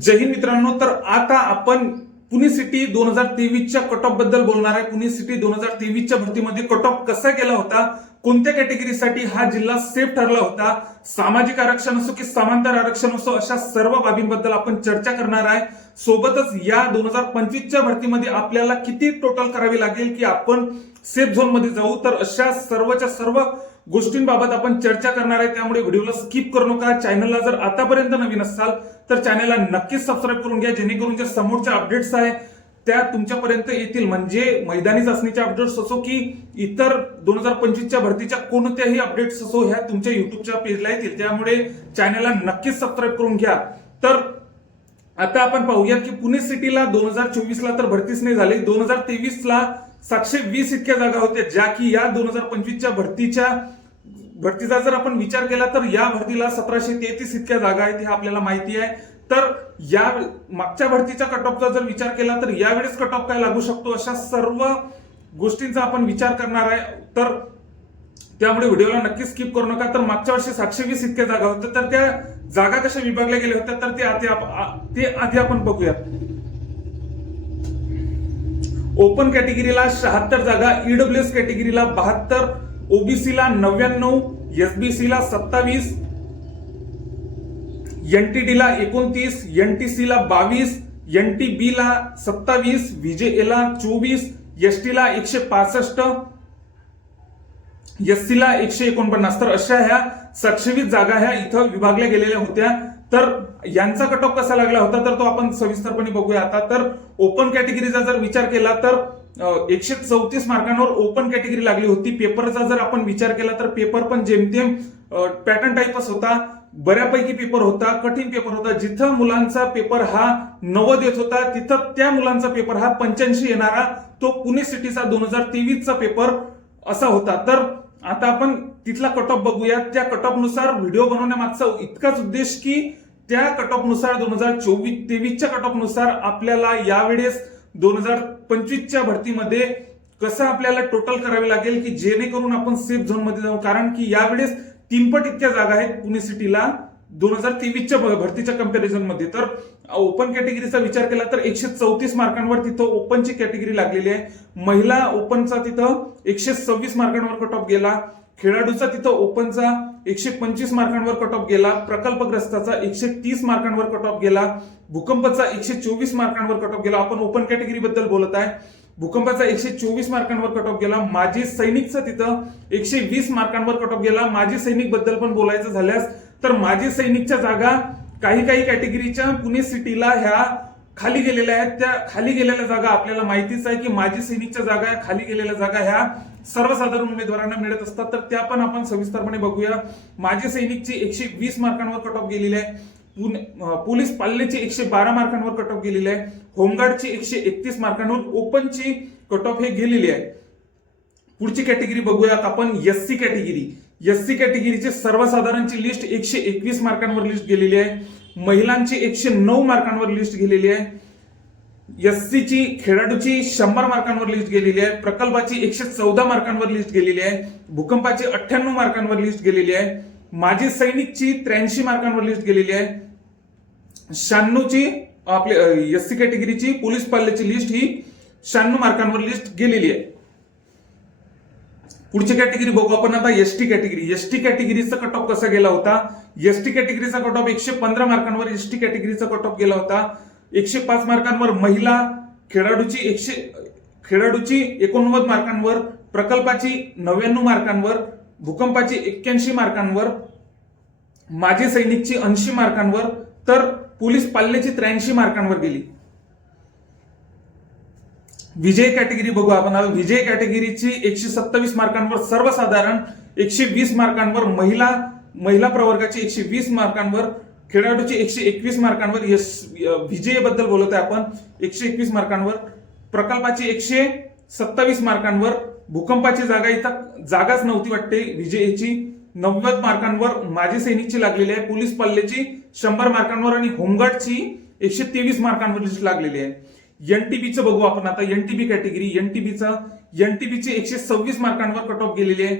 जय हिंद मित्रांनो. तर आता आपण पुणे सिटी 2023च्या कट ऑफ बद्दल बोलणार आहे. पुणे सिटी 2023च्या भरतीमध्ये कट ऑफ कसा गेला होता, कोणत्या कॅटेगरीसाठी हा जिल्हा सेफ ठरला होता, सामाजिक आरक्षण असो की समांतर आरक्षण असो, अशा सर्व बाबींबद्दल आपण चर्चा करणार आहे. सोबतच या 2025च्या भरतीमध्ये आपल्याला किती टोटल करावी लागेल की आपण सेफ झोन मध्ये जाऊ, तर अशा सर्वच्या सर्व गोष्टींबाबत आपण चर्चा करणार आहे. त्यामुळे व्हिडिओला स्किप करू नका. चॅनलला जर आतापर्यंत नवीन असाल तर चॅनलला नक्कीच सबस्क्राईब करून घ्या, जेणेकरून जे समोरच्या अपडेट्स आहे त्या तुमच्यापर्यंत येतील. म्हणजे मैदानी चाचणीच्या अपडेट्स असो की इतर 2025च्या भरतीच्या कोणत्याही अपडेट्स असो, ह्या तुमच्या युट्यूबच्या पेजला येतील. त्यामुळे चॅनलला नक्कीच सबस्क्राईब करून घ्या. तर आता आपण पाहूया की पुणे सिटीला 2024ला तर भरतीच नाही झाली. 2023ला 720 इतक्या जागा होत्या, ज्या की या 2025च्या भरतीचा जर आपण विचार केला तर या भरतीला 1733 इतक्या जागा आहेत, हे आपल्याला माहिती आहे. तर या मागच्या भरतीच्या कट ऑफचा जर विचार केला तर यावेळेस कट ऑफ काय लागू शकतो, अशा सर्व गोष्टींचा आपण विचार करणार आहे. तर त्यामुळे व्हिडिओला नक्की स्किप करू नका. तर मागच्या वर्षी 720 इतक्या जागा होत्या, तर त्या जागा कशा विभागल्या गेल्या होत्या तर ते आधी आपण बघूया. ओपन कॅटेगरीला 76 जागा, ईडब्ल्यूएस कॅटेगरीला 72, ओबीसीला 99, एसबीसीला 27, एनटीडीला 29, एनटीसीला 22, एनटीबीला 27, व्हीजेएला 24, एसटीला 165, एससीला 149. तर अशा ह्या 720 जागा ह्या इथं विभागल्या गेलेल्या होत्या. तर यांचा कट ऑफ कसा लागला होता तर तो आपण सविस्तरपणे बघूया आता. तर ओपन कॅटेगरीचा जर विचार केला तर 134 मार्कांवर ओपन कॅटेगरी लागली होती. पेपरचा जर आपण विचार केला तर पेपर पण जेमतेम पॅटर्न टाईपच होता, बऱ्यापैकी पेपर होता, कठीण पेपर होता. जिथं मुलांचा पेपर हा 90 येत होता, तिथं त्या मुलांचा पेपर हा 85 येणारा तो पुणे सिटीचा 2023चा पेपर असा होता. तर आता आपण तिथला कट ऑफ बघूया. त्या कट ऑफ नुसार व्हिडिओ बनवण्यामागचा इतकाच उद्देश की त्या कट ऑफ नुसार 2023च्या कट ऑफ नुसार आपल्याला यावेळेस 2025च्या भरतीमध्ये कसं आपल्याला टोटल करावे लागेल की जेणेकरून आपण सेफ झोन मध्ये जाऊ. कारण की यावेळेस 3 पट इतक्या जागा आहेत पुणे सिटीला 2023च्या भरतीच्या कंपॅरिझन मध्ये. तर ओपन कॅटेगरीचा विचार केला तर 134 मार्कांवर तिथं ओपनची कॅटेगरी लागलेली आहे. महिला ओपनचा तिथं 126 मार्कांवर कट ऑफ गेला. खेळाडूचा तिथं ओपनचा 125 मार्कांवर कट ऑफ गेला. प्रकल्पग्रस्ताचा 130 मार्कांवर कट ऑफ गेला. भूकंपचा 124 मार्कांवर कट ऑफ गेला. आपण ओपन कॅटेगरी बद्दल बोलत आहे. भूकंपाचा 124 मार्कांवर कट ऑफ गेला. माजी सैनिकचा तिथं 120 मार्कांवर कट ऑफ गेला. माजी सैनिक बद्दल पण बोलायचं झाल्यास तर माजी सैनिकच्या जागा काही कॅटेगरीच्या पुणे सिटीला ह्या खाली गेलेल्या आहेत. त्या खाली गेलेल्या जागा आपल्याला माहितीच आहे की माजी सैनिकच्या जागा, खाली गेलेल्या जागा ह्या सर्वसाधारण उमेदवारांना मिळत असतात. तर त्या पण आपण सविस्तरपणे बघूया. माजी सैनिकची 120 मार्कांवर कट ऑफ गेलेली आहे. पोलीस पाल्याची 112 मार्कांवर कट ऑफ गेलेली आहे. होमगार्डची 131 मार्कांवर ओपनची कट ऑफ हे गेलेली आहे. पुढची कॅटेगरी बघूयात आपण, एससी कॅटेगरी. एससी कॅटेगरीची सर्वसाधारणची लिस्ट 121 मार्कांवर लिस्ट गेलेली आहे. महिलांची 109 मार्कांवर लिस्ट गेलेली आहे. एससीची खेळाडूची 100 मार्कांवर लिस्ट गेलेली आहे. प्रकल्पाची 114 मार्कांवर लिस्ट गेलेली आहे. भूकंपाची 98 मार्कांवर लिस्ट गेलेली आहे. माजी सैनिकची 83 मार्कांवर लिस्ट गेलेली आहे. 96ची आपल्या एससी कॅटेगरीची पोलीस पाल्याची लिस्ट ही 96 मार्कांवर लिस्ट गेलेली आहे. पुढची कॅटेगरी बघू आपण आता, एसटी कॅटेगरी. एसटी कॅटेगरीचा कट ऑफ कसा गेला होता. एसटी कॅटेगरीचा कट ऑफ 115 मार्कांवर एसटी कॅटेगरीचा कट ऑफ गेला होता. 105 मार्कांवर महिला खेळाडूची 89 मार्कांवर, प्रकल्पाची 99 मार्कांवर, भूकंपाची 81 मार्कांवर, माजी सैनिकची 80 मार्कांवर, तर पोलीस पाल्याची 83 मार्कांवर गेली. विजय कॅटेगरी बघू आपण. विजय कॅटेगरीची 127 मार्कांवर सर्वसाधारण, 120 मार्कांवर महिला प्रवर्गाची 120 मार्कांवर, खेळाडूची 121 मार्कांवर, विजय बद्दल बोलत आहे आपण, 121 मार्कांवर, प्रकल्पाची 127 मार्कांवर, भूकंपाची जागा इथं जागाच नव्हती वाटते विजयची 90 मार्कांवर, माजी सैनिकची लागलेली आहे. पोलीस पाल्याची 100 मार्कांवर आणि होमगार्डची 123 मार्कांवर लिस्ट लागलेली आहे. एनटीबीचं बघू आपण आता. NTB category. एनटीबीची 126 मार्कांवर कट ऑफ गेलेली आहे.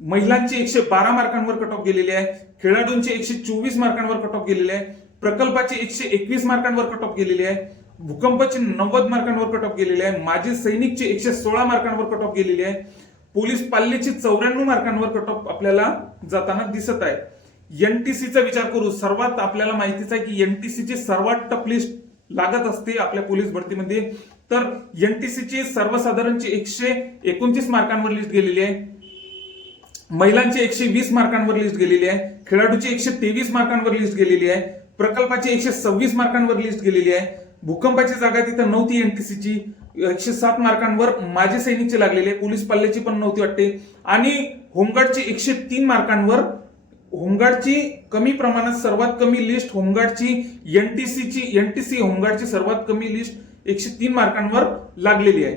महिलांची 112 मार्कांवर कट ऑफ गेलेली आहे. खेळाडूंची 124 मार्कांवर कट ऑफ गेलेली आहे. प्रकल्पाची 121 मार्कांवर कट ऑफ गेलेली आहे, भूकंपाची 90 मार्कांवर कट ऑफ गेलेली आहे, माजी सैनिकची 116 मार्कांवर कट ऑफ गेलेली आहे, पोलीस पाल्याची 94 मार्कांवर कट ऑफ आपल्याला जाताना दिसत आहे. एनटीसीचा विचार करू, सर्वात आपल्याला माहितीच आहे की एनटीसीची सर्वात टफ लिस्ट लागत असते आपल्या पोलीस भरतीमध्ये. तर एनटीसीची सर्वसाधारणची 129 मार्कांवर लिस्ट गेलेली आहे, महिलांची 120 मार्कांवर लिस्ट गेलेली आहे, खेळाडूची 123 मार्कांवर लिस्ट गेलेली आहे, प्रकल्पाची 126 मार्कांवर लिस्ट गेलेली आहे, भूकंपाची जागा तिथं नव्हती एनटीसीची, 107 मार्कांवर माजी सैनिकची लागलेली आहे, पोलीस पाल्याची पण नव्हती वाटते, आणि होमगार्डची 103 मार्कांवर, होमगार्डची कमी प्रमाणात सर्वात कमी लिस्ट होमगार्डची एनटीसी होमगार्डची सर्वात कमी लिस्ट 103 मार्कांवर लागलेली आहे.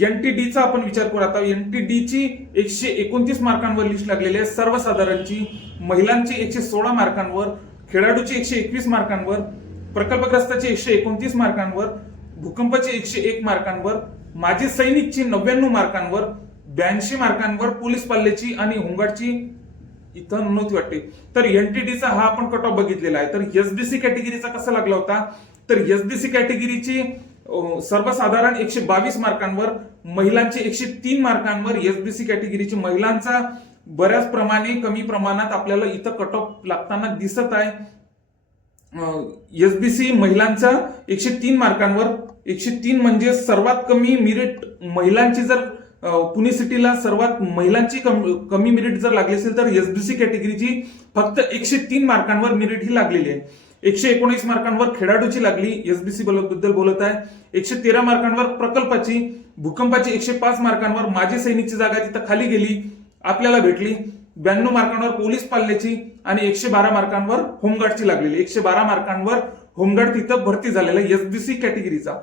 एनटीडीचा आपण विचार करू आता. एनटीडीची 129 मार्कांवर लिस्ट लागलेली आहे, सर्वसाधारणची, महिलांची 116 मार्कांवर, खेळाडूची 121 मार्कांवर, प्रकल्पग्रस्ताची 129 मार्कांवर, भूकंपाची 101 मार्कांवर, माजी सैनिकची 99 मार्कांवर, 82 मार्कांवर, पोलीस पाल्याची आणि होमगार्डची इथं नव्हती वाटते. तर एनटीडीचा हा आपण कट ऑफ बघितलेला आहे. तर एसबीसी कॅटेगरीचा कसा लागला होता, तर एसबीसी कॅटेगरीची सर्वसाधारण 122 मार्कांवर, महिलांची 103 मार्कांवर, एसबीसी कॅटेगरीची महिलांचा बऱ्याच प्रमाणे कमी प्रमाणात आपल्याला इथं कट ऑफ लागताना दिसत आहे. एसबीसी महिलांचा 103 मार्कांवर, 103 म्हणजे सर्वात कमी मेरिट महिलांची, जर पुणे सिटीला सर्वात महिलांची कमी मेरिट जर लागली असेल तर एसबीसी कॅटेगरीची फक्त 103 मार्कांवर मेरिट ही लागलेली आहे. 119 मार्कांवर खेळाडूची लागली, एसबीसी बद्दल बोलत आहे, 113 मार्कांवर प्रकल्पाची, भूकंपाची 105 मार्कांवर, माजी सैनिकची जागा तिथं खाली गेली आपल्याला भेटली, 92 मार्कांवर पोलीस पाल्याची आणि 112 मार्कांवर होमगार्डची लागलेली. 112 मार्कांवर होमगार्ड तिथं भरती झालेला एसबीसी कॅटेगरीचा.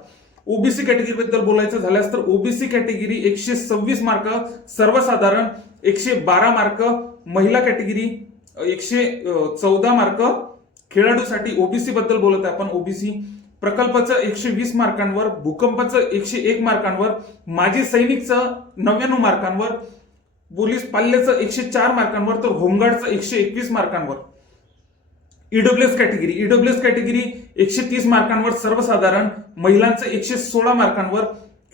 ओबीसी कॅटेगरी बद्दल बोलायचं झाल्यास तर ओबीसी कॅटेगरी 126 मार्क सर्वसाधारण, 112 मार्क महिला कॅटेगरी, 114 मार्क खेळाडूसाठी. ओबीसी बद्दल बोलत आहे आपण. ओबीसी प्रकल्पाचं 120 मार्कांवर, भूकंपाचं 101 मार्कांवर, माजी सैनिकचं 99 मार्कांवर, पोलीस पाल्याचं 104 मार्कांवर, तर होमगार्डचं 121 मार्कांवर. ईडब्ल्यूएस कॅटेगरी 130 मार्कांवर सर्वसाधारण, महिलांचं 116 मार्कांवर,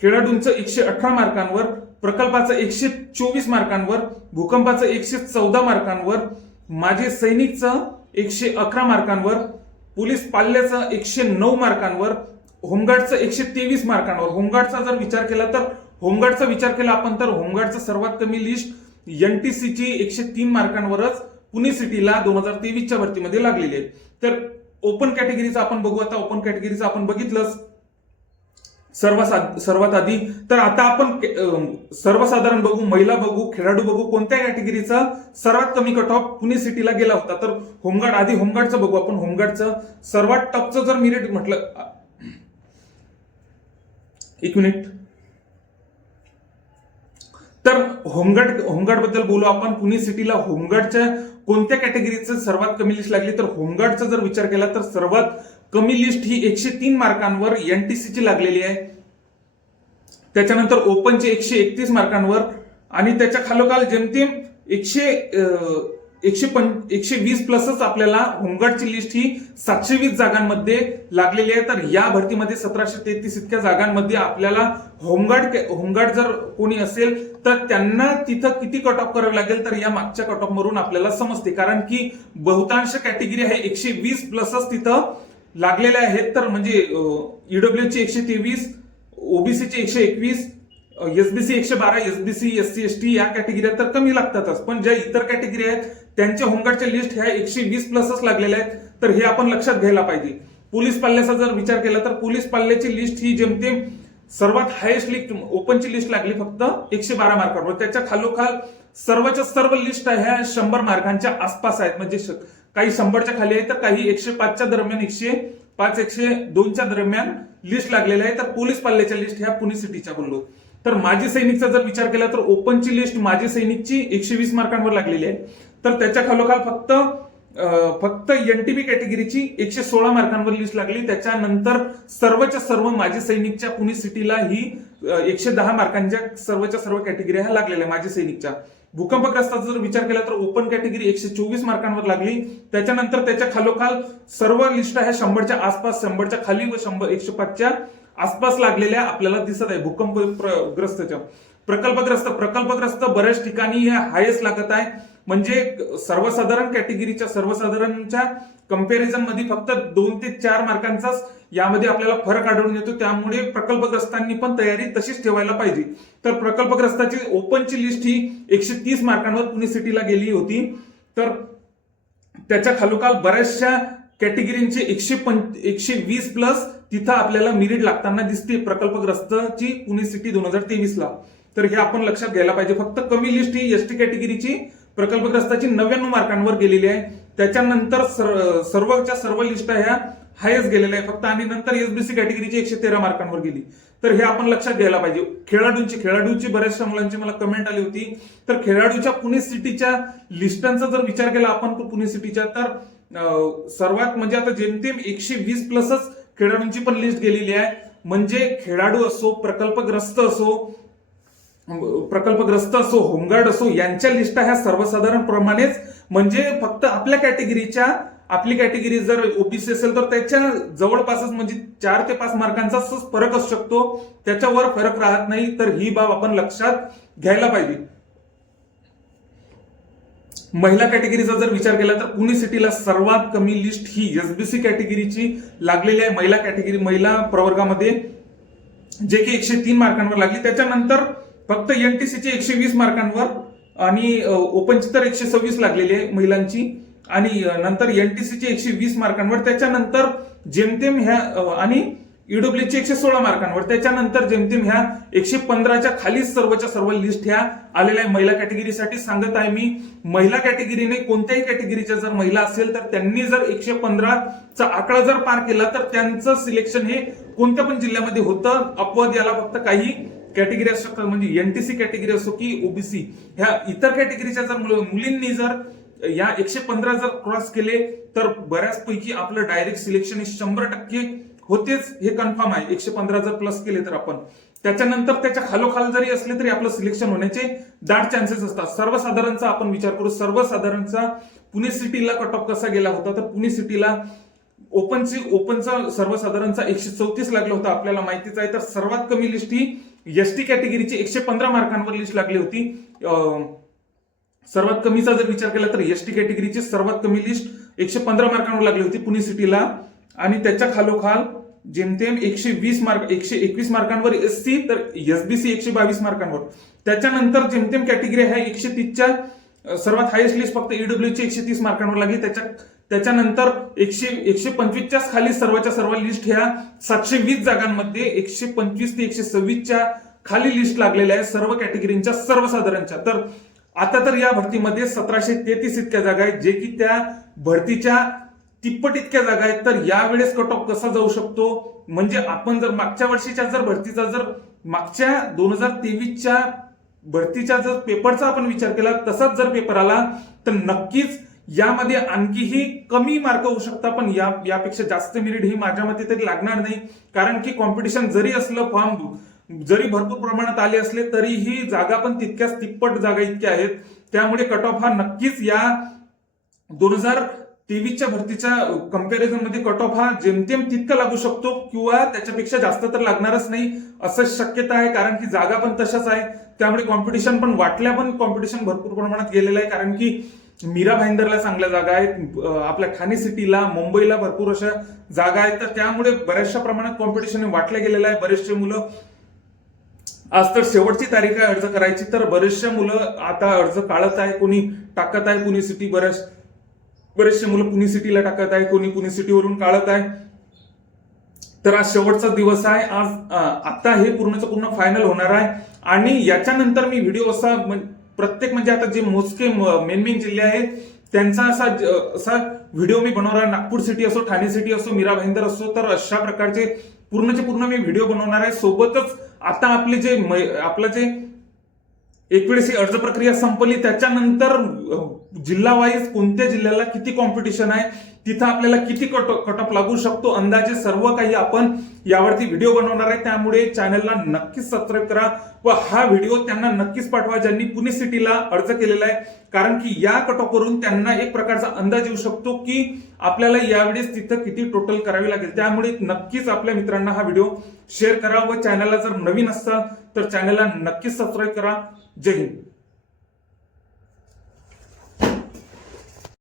खेळाडूंचं 118 मार्कांवर, प्रकल्पाचं 124 मार्कांवर, भूकंपाचं 114 मार्कांवर, माजी सैनिकचं 111 मार्कांवर, पोलीस पाल्याचं 109 मार्कांवर, होमगार्डचं 123 मार्कांवर. होमगार्डचा जर विचार केला तर होमगार्डचा विचार केला आपण तर होमगार्डचं सर्वात कमी लिस्ट एनटीसीची 103 मार्कांवरच पुणे सिटीला 2023च्या भरतीमध्ये लागलेली आहे. तर ओपन कॅटेगरीचा आपण बघू आता. ओपन कॅटेगरीचं आपण बघितलंच सर्वात आधी. तर आता आपण सर्वसाधारण बघू, महिला बघू, खेळाडू बघू, कोणत्या कॅटेगरीचा सर्वात कमी कट ऑफ पुणे सिटीला गेला होता. तर होमगार्ड, आधी होमगार्डचं बघू आपण. होमगार्डचं सर्वात टफचं जर मेरिट म्हटलं, एक मिनिट, तर होमगार्ड बद्दल बोलू आपण. पुणे सिटीला होमगार्डच्या कोणत्या कॅटेगरीचं सर्वात कमी लिस्ट लागली, तर होमगार्डचा जर विचार केला तर सर्वात कमी लिस्ट ही 103 मार्कांवर एनटीसीची लागलेली आहे. त्याच्यानंतर ओपनची 131 मार्कांवर आणि त्याच्या खालोखाल जेमतेम 120 प्लसच आपल्याला होमगार्डची लिस्ट ही 720 जागांमध्ये लागलेली आहे. तर या भरतीमध्ये 1733 इतक्या जागांमध्ये आपल्याला होमगार्ड जर कोणी असेल तर त्यांना तिथं किती कट ऑफ करावे लागेल, तर या मागच्या कट ऑफ वरून आपल्याला समजते. कारण की बहुतांश कॅटेगरी आहे 120 प्लसच तिथं लागलेल्या आहेत. तर म्हणजे ईडब्ल्यूची 123, ओबीसीची 121, एसबीसी 112, एसबीसी, एससी, एसटी या कॅटेगरी तर कमी लागतातच. पण ज्या इतर कॅटेगरी आहेत त्यांच्या होमगार्डच्या लिस्ट ह्या 120 प्लसच लागलेल्या आहेत. तर हे आपण लक्षात घ्यायला पाहिजे. पोलीस पाल्याचा जर विचार केला तर पोलीस पाल्याची लिस्ट ही जेमतेम सर्वात हायेस्ट लिस्ट ओपनची लिस्ट लागली फक्त 112 मार्कांवर. त्याच्या खालोखाल सर्वच्या सर्व लिस्ट ह्या 100 मार्कांच्या आसपास आहेत. म्हणजे काही 100च्या खाली आहे तर काही 105च्या दरम्यान, 105, 102च्या दरम्यान लिस्ट लागलेल्या आहे. तर पोलीस पाल्याच्या लिस्ट ह्या पुणे सिटीच्या बोललो. तर माजी सैनिकचा जर विचार केला तर ओपनची लिस्ट माजी सैनिकची 120 मार्कांवर लागलेली आहे. तर त्याच्या खालोखाल फक्त एनटीबी कॅटेगरीची 116 मार्कांवर लिस्ट लागली. त्याच्यानंतर सर्वच्या सर्व माजी सैनिकच्या पुणे सिटीला ही 110 मार्कांच्या सर्वच्या सर्व कॅटेगरी ह्या लागलेल्या माजी सैनिकच्या. भूकंपग्रस्ताचा जर विचार केला तर ओपन कॅटेगरी 124 मार्कांवर लागली. त्याच्यानंतर त्याच्या खालोखाल सर्व लिस्ट आहे 100च्या आसपास, 100च्या खाली व 105च्या आसपास लागलेल्या आपल्याला दिसत आहे. भूकंपग्रस्तच्या प्रकल्पग्रस्त बऱ्याच ठिकाणी हे हायेस्ट लागत आहे. म्हणजे सर्वसाधारण कॅटेगरीच्या सर्वसाधारणच्या कंपॅरिझन मध्ये फक्त 2 ते 4 मार्कांचाच यामध्ये आपल्याला फरक आढळून येतो. त्यामुळे प्रकल्पग्रस्तांनी पण तयारी तशीच ठेवायला पाहिजे. तर प्रकल्पग्रस्ताची ओपनची लिस्ट ही 130 मार्कांवर पुणे सिटीला गेली होती. तर त्याच्या खालोखाल बऱ्याचशा कॅटेगरींचे 120 प्लस तिथं आपल्याला मेरिट लागताना दिसते प्रकल्पग्रस्तची पुणे सिटी 2023ला. तर हे आपण लक्षात घ्यायला पाहिजे. फक्त कमी लिस्ट ही एसटी कॅटेगरीची प्रकल्पग्रस्ताची 99 मार्कांवर गेलेली आहे. त्याच्यानंतर सर्वच्या सर्व लिस्ट ह्या हायेस्ट गेलेल्या आहे फक्त, आणि नंतर एसबीसी कॅटेगरीची 113 मार्कांवर गेली. तर हे आपण लक्षात घ्यायला पाहिजे. खेळाडूची बऱ्याचशा मुलांची मला कमेंट आली होती. तर खेळाडूच्या पुणे सिटीच्या लिस्टांचा जर विचार केला आपण पुणे सिटीच्या, तर सर्वात म्हणजे आता जेमतेम 120 प्लसच खेळाडूंची पण लिस्ट गेलेली आहे. म्हणजे खेळाडू असो, प्रकल्पग्रस्त असो, होमगार्ड असो, यांच्या लिस्ट ह्या सर्वसाधारण प्रमाणेच, म्हणजे फक्त आपली कॅटेगरी जर ओबीसी असेल तर त्याच्या जवळपासच म्हणजे 4 ते 5 मार्कांचा फरक असू शकतो, त्याच्यावर फरक राहत नाही. तर ही बाब आपण लक्षात घ्यायला पाहिजे. महिला कॅटेगरीचा जर विचार केला तर पुणे सिटीला सर्वात कमी लिस्ट ही एसबीसी कॅटेगरीची लागलेली आहे. महिला प्रवर्गामध्ये, जे की 103 मार्कांवर लागली. त्याच्यानंतर फक्त एनटीसीची 120 मार्कांवर आणि ओपनची तर 126 लागलेली आहे महिलांची, आणि नंतर एनटीसीची 120 मार्कांवर. त्याच्यानंतर जेमतेम ह्या आणि ईडब्ल्यूची 116 मार्कांवर. त्याच्यानंतर जेमतेम ह्या 115च्या खाली सर्वच्या सर्व लिस्ट ह्या आलेल्या आहे महिला कॅटेगरीसाठी. सांगत आहे मी, महिला कॅटेगरीने कोणत्याही कॅटेगरीच्या जर महिला असेल तर त्यांनी जर 115चा आकडा जर पार केला तर त्यांचं सिलेक्शन हे कोणत्या पण जिल्ह्यामध्ये होतं. अपवाद याला फक्त काही कॅटेगरी असू शकतात, म्हणजे एनटीसी कॅटेगरी असो की ओबीसी, ह्या इतर कॅटेगरीच्या जर मुलींनी जर या 115 जर क्रॉस केले तर बऱ्याचपैकी आपलं डायरेक्ट सिलेक्शन हे 100% होतेच, हे कन्फर्म आहे. 115 जर प्लस केले तर आपण त्याच्यानंतर त्याच्या खालोखाल जरी असले तरी आपलं सिलेक्शन होण्याचे दाट चान्सेस असतात. सर्वसाधारणचा आपण विचार करू. सर्वसाधारणचा पुणे सिटीला कट ऑफ कसा गेला होता, तर पुणे सिटीला ओपनचा सर्वसाधारणचा 134 लागला होता, आपल्याला माहितीच आहे. तर सर्वात कमी लिस्ट ही एसटी कॅटेगरीची 115 मार्कांवर लिस्ट लागली होती. सर्वात कमीचा जर विचार केला तर एसटी कॅटेगरीची सर्वात कमी लिस्ट 115 मार्कांवर लागली होती पुणे सिटीला, आणि त्याच्या खालोखाल जेमतेम 121 मार्कांवर एससी, तर एसबीसी 122 मार्कांवर. त्याच्यानंतर जेमतेम कॅटेगरी आहे 130च्या सर्वात हायेस्ट लिस्ट फक्त ईडब्ल्यूची 130 मार्कांवर लागली. त्याच्यानंतर 125च्या खाली सर्वच्या सर्व लिस्ट ह्या 720 जागांमध्ये 125 ते 126च्या खाली लिस्ट लागलेल्या आहे सर्व कॅटेगरींच्या सर्वसाधारणच्या. तर आता तर या भरतीमध्ये 1733 इतक्या जागा आहेत, जे की त्या भरतीच्या तिप्पट इतक्या जागा आहेत. तर यावेळेस कट ऑफ कसा जाऊ शकतो, म्हणजे आपण जर मागच्या वर्षीच्या जर भरतीचा जर मागच्या 2023च्या भरतीच्या जर पेपरचा आपण विचार केला तसाच जर पेपर आला तर नक्कीच यामध्ये आणखीही कमी मार्क होऊ शकतात, पण यापेक्षा जास्त मेरिट ही माझ्या मते तरी लागणार नाही. कारण की कॉम्पिटिशन जरी असलं, फॉर्म जरी भरपूर प्रमाणात आले असले तरीही जागा पण तितक्याच तिप्पट जागा इतक्या आहेत. त्यामुळे कट ऑफ हा नक्कीच या 2023च्या भरतीच्या कंपॅरिझन मध्ये कट ऑफ हा जेमतेम तितका लागू शकतो किंवा त्याच्यापेक्षा जास्त तर लागणारच नाही असं शक्यता आहे. कारण की जागा पण तशाच आहे, त्यामुळे कॉम्पिटिशन पण कॉम्पिटिशन भरपूर प्रमाणात गेलेलं आहे. कारण की मीरा भाईंदरला चांगल्या जागा आहेत, आपल्या ठाणे सिटीला, मुंबईला भरपूर अशा जागा आहेत. तर त्यामुळे बऱ्याचशा प्रमाणात कॉम्पिटिशन वाटलं गेलेलं आहे. बरेचसे मुलं, आज तर शेवटची तारीख आहे अर्ज करायची, तर बरेचशे मुलं आता अर्ज काढत आहे, कोणी टाकत आहे पुणे सिटी, बरेचसे मुलं पुणे सिटीला टाकत आहे, कोणी पुणे सिटीवरून काढत आहे. तर आज शेवटचा दिवस आहे. आता हे पूर्णचं पूर्ण फायनल होणार आहे, आणि याच्यानंतर मी व्हिडिओ असा प्रत्येक म्हणजे आता जे मोजके मेन जिल्हे आहेत त्यांचा असा व्हिडिओ मी बनवणार आहे. नागपूर सिटी असो, ठाणे सिटी असो, मीरा भाईंदर असो, तर अशा प्रकारचे पूर्णचे पूर्ण मी व्हिडिओ बनवणार आहे. सोबतच आता आपलं जे एक वेळेस अर्ज प्रक्रिया संपली त्याच्यानंतर जिल्हा वाईज कोणत्या जिल्ह्याला किती कॉम्पिटिशन आहे तिथं आपल्याला किती कट ऑफ लागू शकतो अंदाजे सर्व काही आपण यावरती व्हिडिओ बनवणार आहे। त्यामुळे चॅनलला नक्कीच सबस्क्राईब करा व हा व्हिडिओ त्यांना नक्कीच पाठवा ज्यांनी पुणे सिटीला अर्ज केलेला आहे, कारण की या कट ऑफ वरून त्यांना एक प्रकारचा अंदाज येऊ शकतो की आपल्याला यावेळेस तिथं किती टोटल करावी लागेल। त्यामुळे नक्कीच आपल्या मित्रांना हा व्हिडिओ शेअर करा व चॅनलला जर नवीन असाल तर चॅनलला नक्कीच सबस्क्राईब करा। जय हिंद।